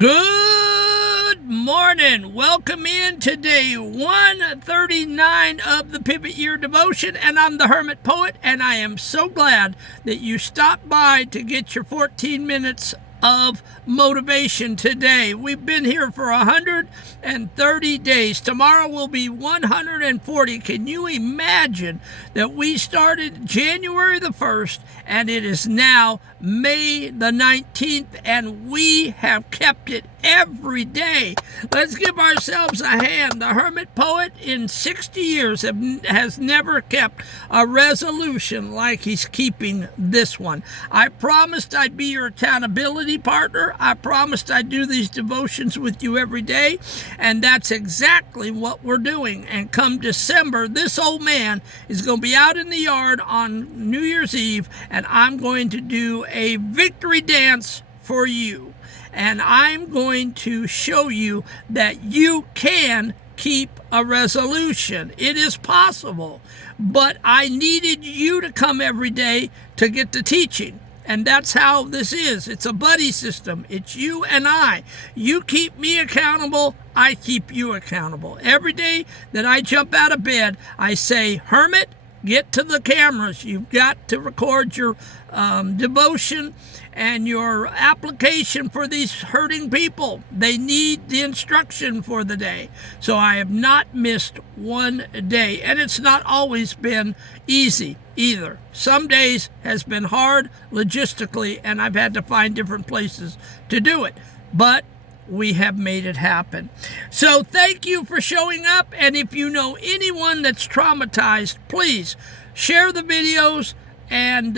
Good morning. Welcome in to day 139 of the Pivot Year Devotion, and I'm the Hermit Poet, and I am so glad that you stopped by to get your 14 minutes of motivation today. We've been here for 130 days. Tomorrow will be 140. Can you imagine that we started January the 1st and it is now May the 19th and we have kept it every day? Let's give ourselves a hand. The Hermit Poet in 60 years has never kept a resolution like he's keeping this one. I promised I'd be your accountability partner. I promised I'd do these devotions with you every day, and that's exactly what we're doing. And come December, this old man is going to be out in the yard on New Year's Eve, and I'm going to do a victory dance for you. And I'm going to show you that you can keep a resolution. It is possible, but I needed you to come every day to get the teaching. And that's how this is. It's a buddy system. It's you and I. You keep me accountable, I keep you accountable. Every day that I jump out of bed, I say, Hermit, get to the cameras. You've got to record your devotion and your application for these hurting people. They need the instruction for the day. So I have not missed one day. And it's not always been easy either. Some days has been hard logistically, and I've had to find different places to do it. But we have made it happen. So thank you for showing up. And if you know anyone that's traumatized, please share the videos and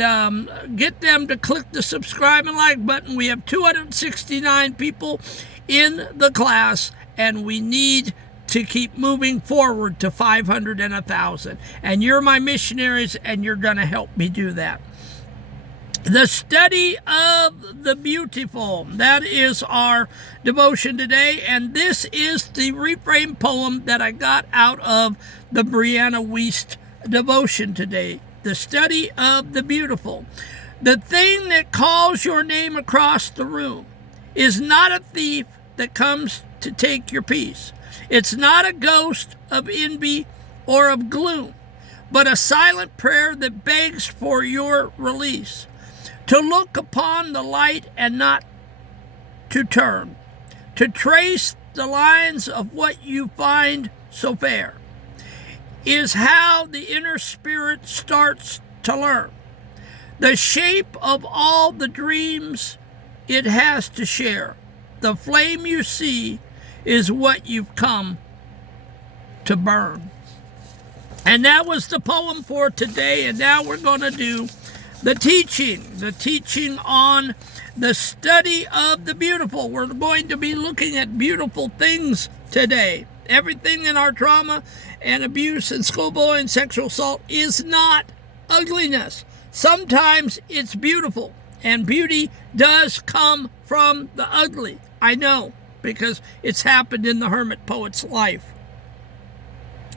get them to click the subscribe and like button. We have 269 people in the class, and we need to keep moving forward to 500 and 1,000. And you're my missionaries, and you're going to help me do that. The study of the beautiful. That is our devotion today. And this is the reframed poem that I got out of the Brianna Wiest devotion today. The study of the beautiful. The thing that calls your name across the room is not a thief that comes to take your peace. It's not a ghost of envy or of gloom, but a silent prayer that begs for your release. To look upon the light and not to turn. To trace the lines of what you find so fair is how the inner spirit starts to learn the shape of all the dreams it has to share. The flame you see is what you've come to burn. And that was the poem for today, and now we're going to do the teaching on the study of the beautiful. We're going to be looking at beautiful things today. Everything in our trauma and abuse and schoolboy and sexual assault is not ugliness. Sometimes it's beautiful, and beauty does come from the ugly. I know, because it's happened in the Hermit Poet's life.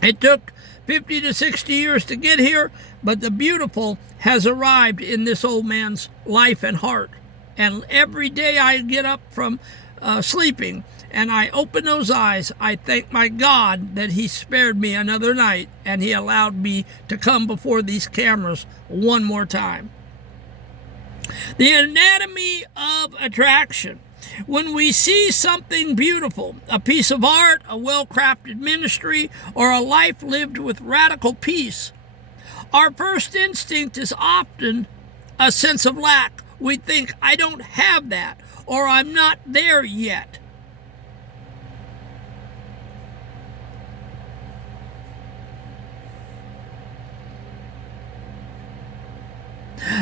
It took 50 to 60 years to get here, but the beautiful has arrived in this old man's life and heart. And every day I get up from sleeping and I open those eyes, I thank my God that he spared me another night and he allowed me to come before these cameras one more time. The anatomy of attraction. When we see something beautiful, a piece of art, a well-crafted ministry, or a life lived with radical peace, our first instinct is often a sense of lack. We think, I don't have that, or I'm not there yet.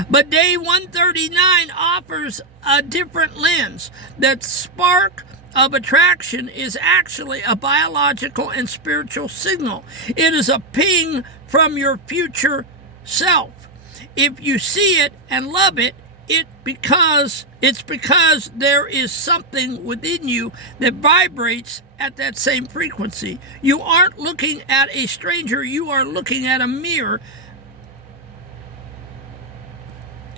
But day 139 offers a different lens. That spark of attraction is actually a biological and spiritual signal. It is a ping from your future self. If you see it and love it, it's because there is something within you that vibrates at that same frequency. You aren't looking at a stranger, you are looking at a mirror.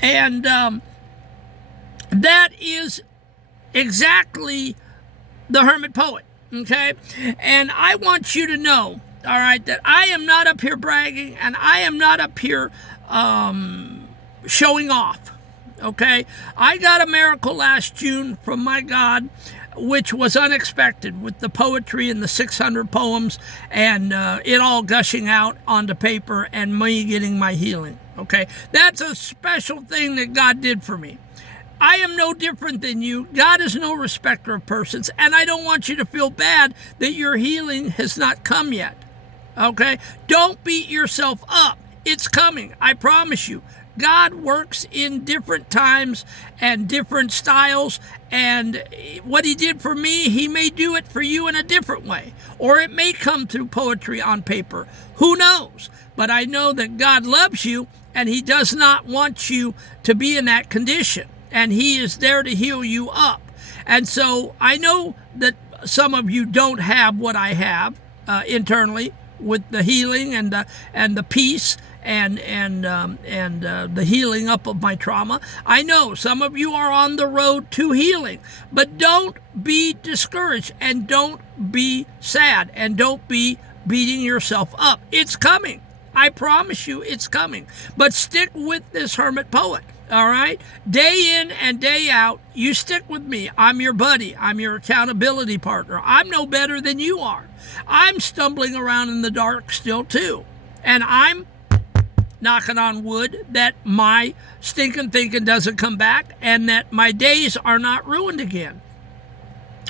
And that is exactly the Hermit Poet, okay? And I want you to know, all right, that I am not up here bragging, and I am not up here showing off, okay? I got a miracle last June from my God, which was unexpected, with the poetry and the 600 poems and it all gushing out onto paper and me getting my healing, okay? That's a special thing that God did for me. I am no different than you. God is no respecter of persons, and I don't want you to feel bad that your healing has not come yet, okay? Don't beat yourself up. It's coming, I promise you. God works in different times and different styles, and what he did for me, he may do it for you in a different way, or it may come through poetry on paper. Who knows? But I know that God loves you, and he does not want you to be in that condition, and he is there to heal you up. And so I know that some of you don't have what I have internally, with the healing and the peace and the healing up of my trauma. I know some of you are on the road to healing, but don't be discouraged, and don't be sad, and don't be beating yourself up. It's coming. I promise you it's coming. But stick with this Hermit Poet, all right? Day in and day out, you stick with me. I'm your buddy. I'm your accountability partner. I'm no better than you are. I'm stumbling around in the dark still too. And I'm knocking on wood that my stinking thinking doesn't come back, and that my days are not ruined again.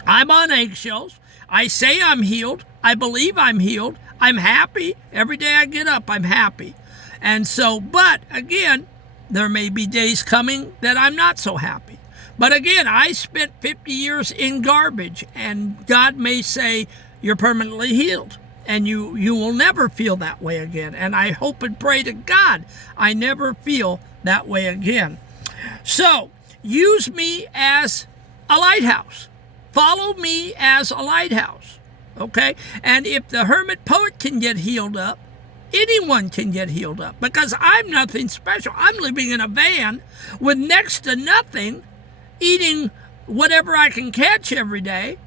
I'm on eggshells. I say I'm healed. I believe I'm healed. I'm happy. Every day I get up, I'm happy. And so, but again, there may be days coming that I'm not so happy. But again, I spent 50 years in garbage, and God may say, you're permanently healed, and you will never feel that way again. And I hope and pray to God I never feel that way again. So use me as a lighthouse. Follow me as a lighthouse, okay? And if the Hermit Poet can get healed up, anyone can get healed up, because I'm nothing special. I'm living in a van with next to nothing, eating whatever I can catch every day,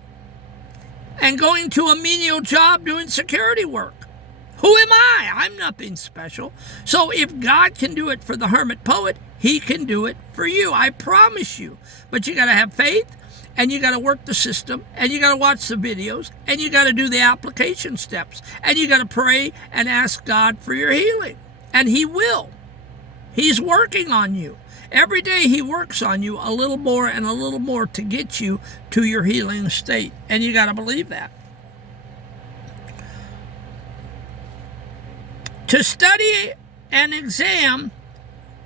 and going to a menial job doing security work. Who am I? I'm nothing special. So if God can do it for the Hermit Poet, he can do it for you. I promise you. But you got to have faith, and you got to work the system, and you got to watch the videos, and you got to do the application steps, and you got to pray and ask God for your healing. And he will. He's working on you. Every day he works on you a little more and a little more to get you to your healing state. And you got to believe that. To study and examine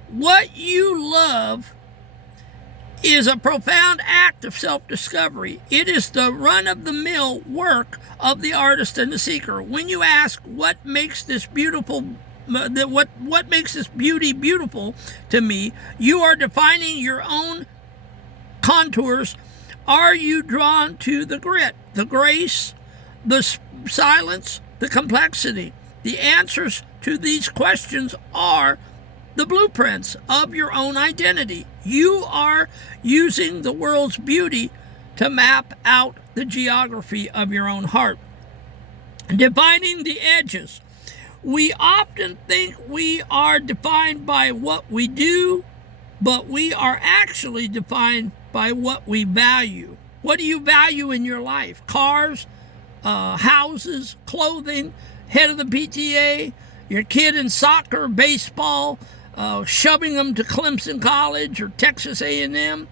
what you love is a profound act of self-discovery. It is the run-of-the-mill work of the artist and the seeker. When you ask what makes this beautiful, what makes this beauty beautiful to me, you are defining your own contours. Are you drawn to the grit, the grace, the silence, the complexity? The answers to these questions are the blueprints of your own identity. You are using the world's beauty to map out the geography of your own heart. Defining the edges. We often think we are defined by what we do, but we are actually defined by what we value. What do you value in your life? Cars, houses, clothing, head of the PTA, your kid in soccer, baseball, shoving them to Clemson College or Texas A&M.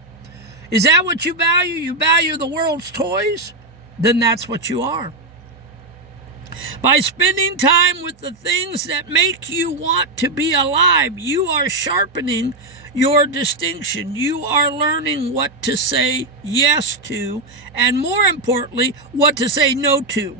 Is that what you value? You value the world's toys? Then that's what you are. By spending time with the things that make you want to be alive, you are sharpening your distinction. You are learning what to say yes to, and more importantly, what to say no to.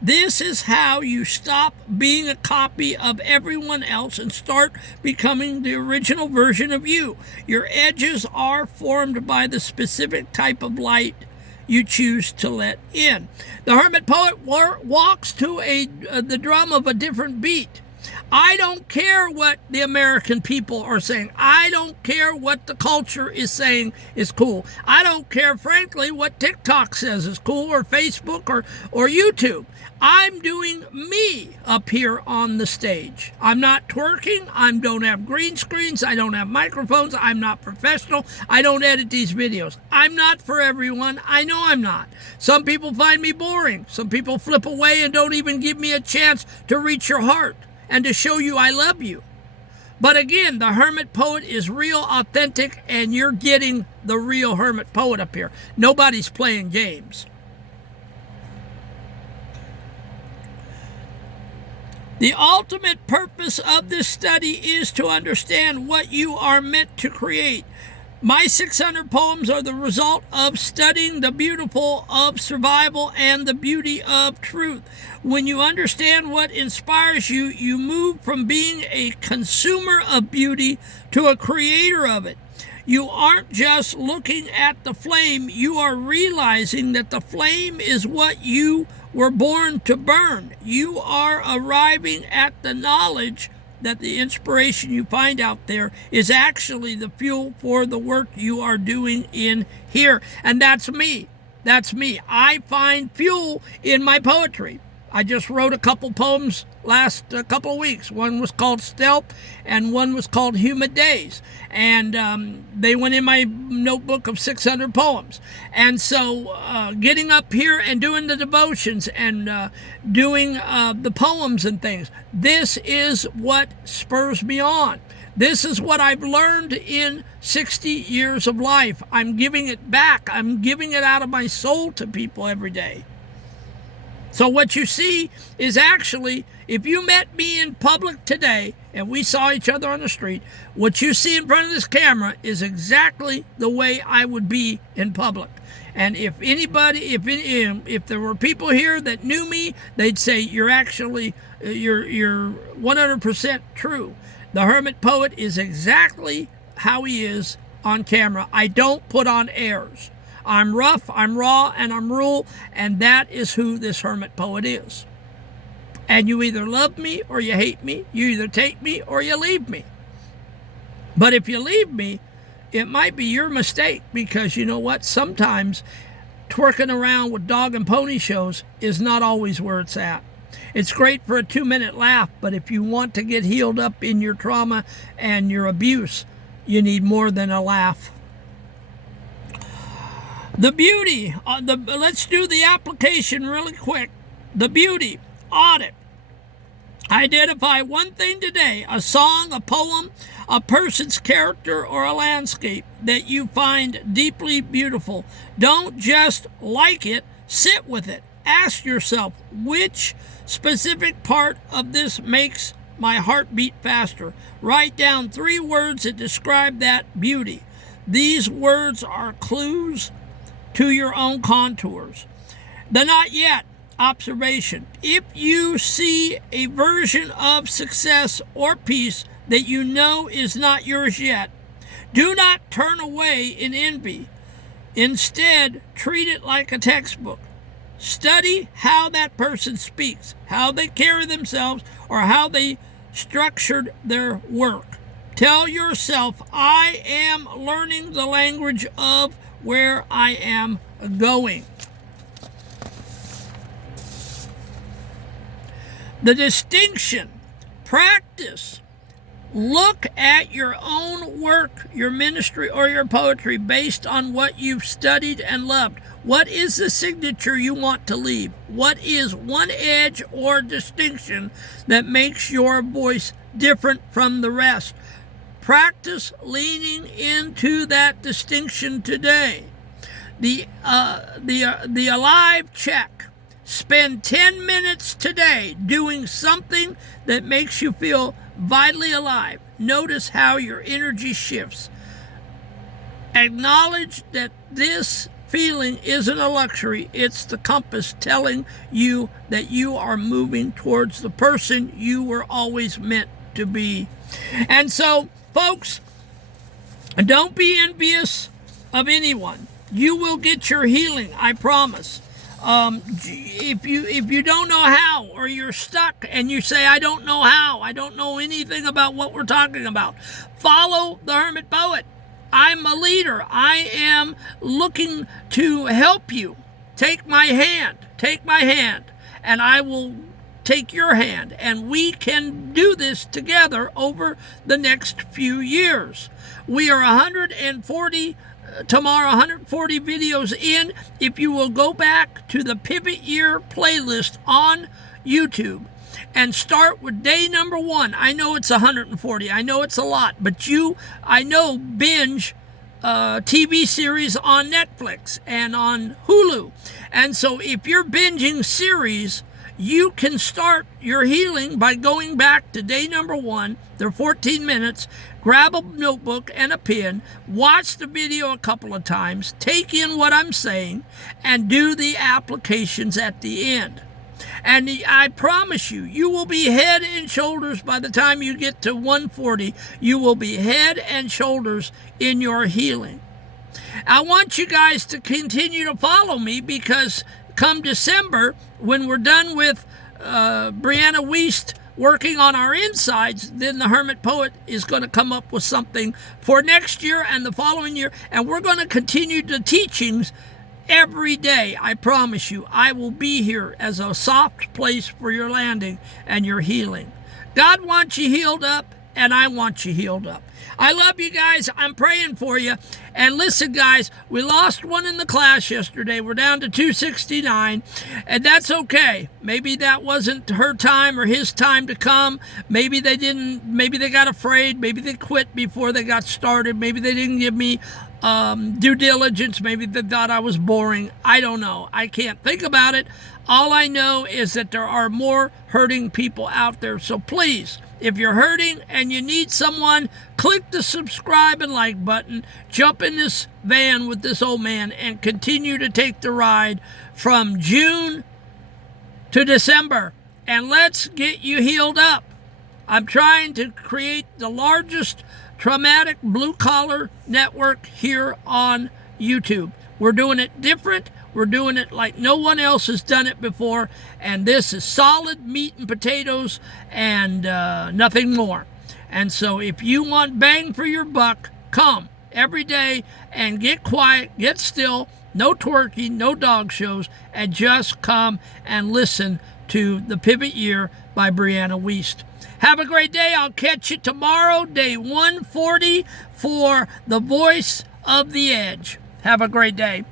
This is how you stop being a copy of everyone else and start becoming the original version of you. Your edges are formed by the specific type of light you choose to let in. The Hermit Poet walks to the drum of a different beat. I don't care what the American people are saying. I don't care what the culture is saying is cool. I don't care, frankly, what TikTok says is cool, or Facebook, or YouTube. I'm doing me up here on the stage. I'm not twerking. I don't have green screens. I don't have microphones. I'm not professional. I don't edit these videos. I'm not for everyone. I know I'm not. Some people find me boring. Some people flip away and don't even give me a chance to reach your heart and to show you I love you. But again, the Hermit Poet is real, authentic, and you're getting the real Hermit Poet up here. Nobody's playing games. The ultimate purpose of this study is to understand what you are meant to create. My 600 poems are the result of studying the beautiful of survival and the beauty of truth. When you understand what inspires you, you move from being a consumer of beauty to a creator of it. You aren't just looking at the flame, you are realizing that the flame is what you were born to burn. You are arriving at the knowledge that the inspiration you find out there is actually the fuel for the work you are doing in here. And that's me. That's me. I find fuel in my poetry. I just wrote a couple poems last couple of weeks. One was called Stealth and one was called Humid Days. And they went in my notebook of 600 poems. And so getting up here and doing the devotions and doing the poems and things, this is what spurs me on. This is what I've learned in 60 years of life. I'm giving it back. I'm giving it out of my soul to people every day. So what you see is actually, if you met me in public today and we saw each other on the street, what you see in front of this camera is exactly the way I would be in public. And if anybody, if there were people here that knew me, they'd say you're 100% true. The Hermit Poet is exactly how he is on camera. I don't put on airs. I'm rough, I'm raw, and I'm real, and that is who this Hermit Poet is. And you either love me or you hate me. You either take me or you leave me. But if you leave me, it might be your mistake, because you know what? Sometimes twerking around with dog and pony shows is not always where it's at. It's great for a 2-minute laugh, but if you want to get healed up in your trauma and your abuse, you need more than a laugh. The beauty, let's do the application really quick. The beauty, audit. Identify one thing today, a song, a poem, a person's character, or a landscape that you find deeply beautiful. Don't just like it, sit with it. Ask yourself, which specific part of this makes my heart beat faster? Write down 3 words that describe that beauty. These words are clues to your own contours. The not yet observation. If you see a version of success or peace that you know is not yours yet, do not turn away in envy. Instead, treat it like a textbook. Study how that person speaks, how they carry themselves, or how they structured their work. Tell yourself, I am learning the language of where I am going. The distinction, practice. Look at your own work, your ministry, or your poetry based on what you've studied and loved. What is the signature you want to leave? What is one edge or distinction that makes your voice different from the rest? Practice leaning into that distinction today. The Alive check. Spend 10 minutes today doing something that makes you feel vitally alive. Notice how your energy shifts. Acknowledge that this feeling isn't a luxury. It's the compass telling you that you are moving towards the person you were always meant to be. And so, folks, don't be envious of anyone. You will get your healing, I promise. If you don't know how, or you're stuck and you say, I don't know how, I don't know anything about what we're talking about, follow the Hermit Poet. I'm a leader. I am looking to help you. Take my hand, and I will take your hand, and we can do this together over the next few years. We are 140 tomorrow, 140 videos in. If you will go back to the Pivot Year playlist on YouTube and start with day number 1. I know it's 140. I know it's a lot, but I know binge TV series on Netflix and on Hulu. And so if you're binging series, you can start your healing by going back to day number 1. They're 14 minutes. Grab a notebook and a pen, watch the video a couple of times, take in what I'm saying, and do the applications at the end. And I promise you, you will be head and shoulders by the time you get to 140. You will be head and shoulders in your healing. I want you guys to continue to follow me, because come December, when we're done with Brianna Wiest working on our insides, then the Hermit Poet is going to come up with something for next year and the following year, and we're going to continue the teachings every day. I promise you, I will be here as a soft place for your landing and your healing. God wants you healed up, and I want you healed up. I love you guys. I'm praying for you. And listen, guys, we lost one in the class yesterday. We're down to 269, and that's okay. Maybe that wasn't her time or his time to come. Maybe they got afraid. Maybe they quit before they got started. Maybe they didn't give me due diligence. Maybe they thought I was boring. I don't know. I can't think about it. All I know is that there are more hurting people out there. So please, if you're hurting and you need someone, click the subscribe and like button. Jump in this van with this old man and continue to take the ride from June to December. And let's get you healed up. I'm trying to create the largest traumatic blue-collar network here on YouTube. We're doing it different. We're doing it like no one else has done it before, and this is solid meat and potatoes and nothing more. And so if you want bang for your buck, come every day and get quiet, get still, no twerking, no dog shows, and just come and listen to The Pivot Year by Brianna Wiest. Have a great day. I'll catch you tomorrow, day 140, for The Voice of the Edge. Have a great day.